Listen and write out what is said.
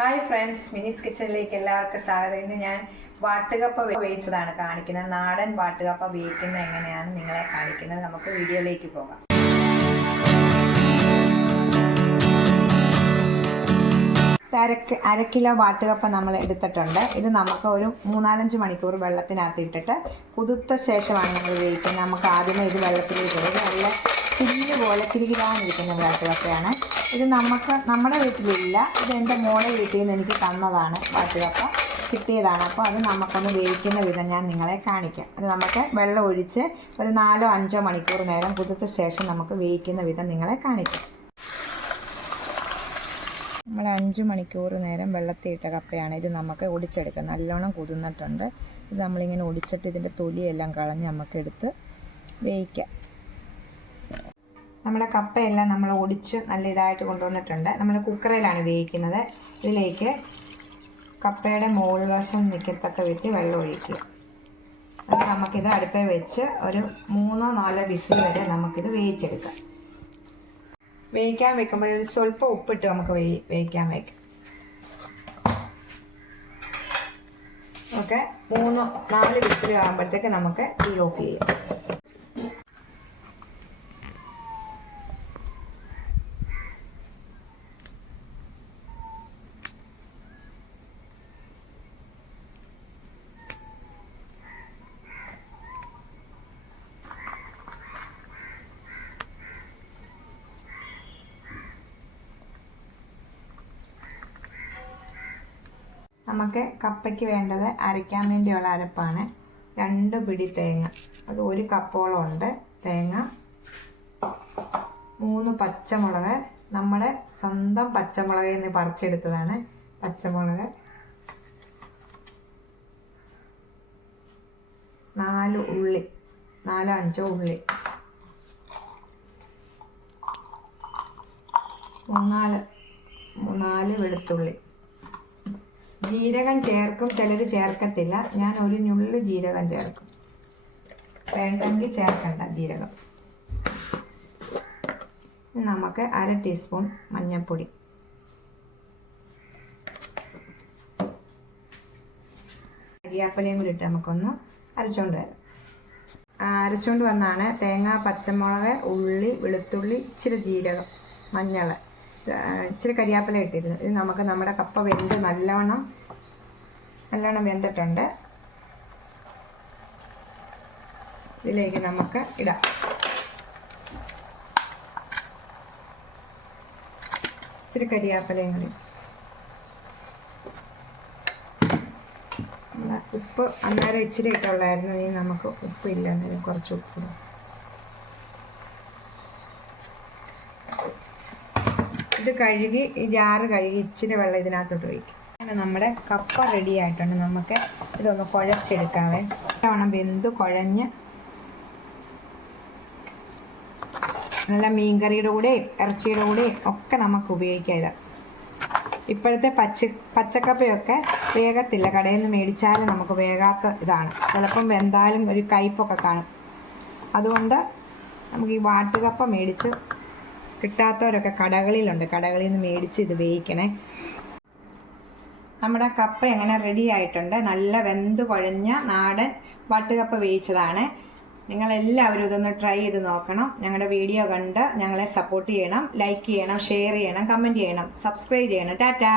Hi friends, മിനീസ് കിച്ചണിലേക്ക് എല്ലാവർക്കും സ്വാഗതം. ഇന്ന് ഞാൻ വാട്ടുകപ്പ വേവിച്ചതാണ് കാണിക്കുന്നത്. നാടൻ വാട്ടുകപ്പ വേവിക്കുന്നത് എങ്ങനെയാണ് നിങ്ങളെ കാണിക്കുന്നത്. നമുക്ക് വീഡിയോയിലേക്ക് പോകാം. അര കിലോ വാട്ടുകപ്പ നമ്മൾ എടുത്തിട്ടുണ്ട്. ഇത് നമുക്ക് ഒരു 3-4 മണിക്കൂർ വെള്ളത്തിനകത്ത് ഇട്ടിട്ട് കുതിർത്ത ശേഷമാണ് നമ്മൾ വേവിക്കുന്നത്. നമുക്ക് ആദ്യമേ ഇത് വെള്ളത്തിലേക്ക് ഇടുന്നത് നല്ല ചില്ല് പോലെ കിരികിരാനിരിക്കുന്ന വാട്ടുകപ്പയാണ്. ഇത് നമ്മുടെ വീട്ടിലില്ല. ഇത് എൻ്റെ മോളെ വീട്ടിൽ നിന്ന് എനിക്ക് തന്നതാണ്. വാട്ടുകപ്പ കിട്ടിയതാണ്. അപ്പോൾ അത് നമുക്കൊന്ന് വേവിക്കുന്ന വിധം ഞാൻ നിങ്ങളെ കാണിക്കാം. അത് നമുക്ക് വെള്ളം ഒഴിച്ച് ഒരു 4-5 മണിക്കൂർ നേരം കുതിർത്ത ശേഷം നമുക്ക് വേവിക്കുന്ന വിധം നിങ്ങളെ കാണിക്കാം. നമ്മൾ 5 മണിക്കൂർ നേരം വെള്ളത്തിയിട്ട കപ്പയാണ്. ഇത് നമുക്ക് ഒടിച്ചെടുക്കാം. നല്ലോണം കുതിർന്നിട്ടുണ്ട്. ഇത് നമ്മളിങ്ങനെ ഒടിച്ചിട്ട് ഇതിൻ്റെ തൊലിയെല്ലാം കളഞ്ഞ് നമുക്കെടുത്ത് വേവിക്കാം. നമ്മുടെ കപ്പയെല്ലാം നമ്മൾ ഒടിച്ച് നല്ല ഇതായിട്ട് കൊണ്ടുവന്നിട്ടുണ്ട്. നമ്മൾ കുക്കറിലാണ് വേവിക്കുന്നത്. ഇതിലേക്ക് കപ്പയുടെ മുകൾ വശം നിൽക്കത്തക്ക വിധത്തിൽ വെള്ളം ഒഴിക്കുക. അത് നമുക്കിത് അടുപ്പിൽ വെച്ച് ഒരു 3-4 വിസിൽ വരെ നമുക്കിത് വേവിച്ചെടുക്കാം. വേവിക്കാൻ വെക്കുമ്പോൾ സ്വല്പം ഉപ്പിട്ട് നമുക്ക് വേവിക്കാൻ വയ്ക്കാം. ഓക്കെ, 3-4 വിസിൽ ആകുമ്പോഴത്തേക്ക് നമുക്ക് തീ ഓഫ് ചെയ്യാം. നമുക്ക് കപ്പയ്ക്ക് വേണ്ടത് അരയ്ക്കാൻ വേണ്ടിയുള്ള അരപ്പാണ്. 2 പിടി തേങ്ങ, അത് 1 കപ്പോളം ഉണ്ട് തേങ്ങ, 3 പച്ചമുളക്, നമ്മുടെ സ്വന്തം പച്ചമുളകിൽ നിന്ന് പറിച്ചെടുത്തതാണ് പച്ചമുളക്, 4 ഉള്ളി, 4-5 ഉള്ളി, 4 വെളുത്തുള്ളി. ജീരകം ചേർക്കും, ചിലർ ചേർക്കത്തില്ല. ഞാൻ ഒരു ഞുള്ളി ജീരകം ചേർക്കും. വേണ്ടെങ്കിൽ ചേർക്കണ്ട ജീരകം. നമുക്ക് 1/2 ടീസ്പൂൺ മഞ്ഞൾപ്പൊടി, കരിയാപ്പലയും കൂടി ഇട്ട് നമുക്കൊന്ന് അരച്ചുകൊണ്ട് വരാം. അരച്ചുകൊണ്ട് വന്നാണ് തേങ്ങ, പച്ചമുളക്, ഉള്ളി, വെളുത്തുള്ളി, ഇച്ചിരി ജീരകം, മഞ്ഞൾ, ഇച്ചിരി കരിയാപ്പില ഇട്ടിരുന്നു. ഇത് നമുക്ക് നമ്മുടെ കപ്പ വെന്ത് നല്ലോണം വെന്തിട്ടുണ്ട്. ഇതിലേക്ക് നമുക്ക് ഇടാം. ഇച്ചിരി കരിയാപ്പിലയും കൂടി. ഉപ്പ് അന്നേരം ഇച്ചിരി ഇട്ടുള്ളായിരുന്നു. ഇനി നമുക്ക് ഉപ്പില്ല, അന്നേരം കുറച്ച് ഉപ്പിടും. ഇത് കഴുകി, ഈ ജാറ് കഴുകി ഇച്ചിരി വെള്ളം ഇതിനകത്തോട്ട് ഒഴിക്കും. അങ്ങനെ നമ്മുടെ കപ്പ റെഡി ആയിട്ടുണ്ട്. നമുക്ക് ഇതൊന്ന് കുഴച്ചെടുക്കാവേ. നല്ലോണം വെന്ത് കുഴഞ്ഞ് നല്ല മീൻകറിയുടെ കൂടെയും ഇറച്ചിയുടെ കൂടെയും ഒക്കെ നമുക്ക് ഉപയോഗിക്കാം. ഇത് ഇപ്പോഴത്തെ പച്ചക്കപ്പയൊക്കെ വേഗത്തില്ല. കടയിൽ നിന്ന് മേടിച്ചാലും നമുക്ക് വേഗാത്ത ഇതാണ്. ചിലപ്പം വെന്താലും ഒരു കയ്പൊക്കെ കാണും. അതുകൊണ്ട് നമുക്ക് ഈ വാട്ടുകപ്പ മേടിച്ച്, കിട്ടാത്തവരൊക്കെ കടകളിലുണ്ട്, കടകളിൽ നിന്ന് മേടിച്ച് ഇത് വേവിക്കണേ. നമ്മുടെ കപ്പ എങ്ങനെ റെഡി ആയിട്ടുണ്ട്. നല്ല വെന്ത് കുഴഞ്ഞ നാടൻ വാട്ടുകപ്പ വേവിച്ചതാണ്. നിങ്ങളെല്ലാവരും ഇതൊന്ന് ട്രൈ ചെയ്ത് നോക്കണം. ഞങ്ങളുടെ വീഡിയോ കണ്ട് ഞങ്ങളെ സപ്പോർട്ട് ചെയ്യണം. ലൈക്ക് ചെയ്യണം, ഷെയർ ചെയ്യണം, കമൻറ്റ് ചെയ്യണം, സബ്സ്ക്രൈബ് ചെയ്യണം. ടാറ്റാ.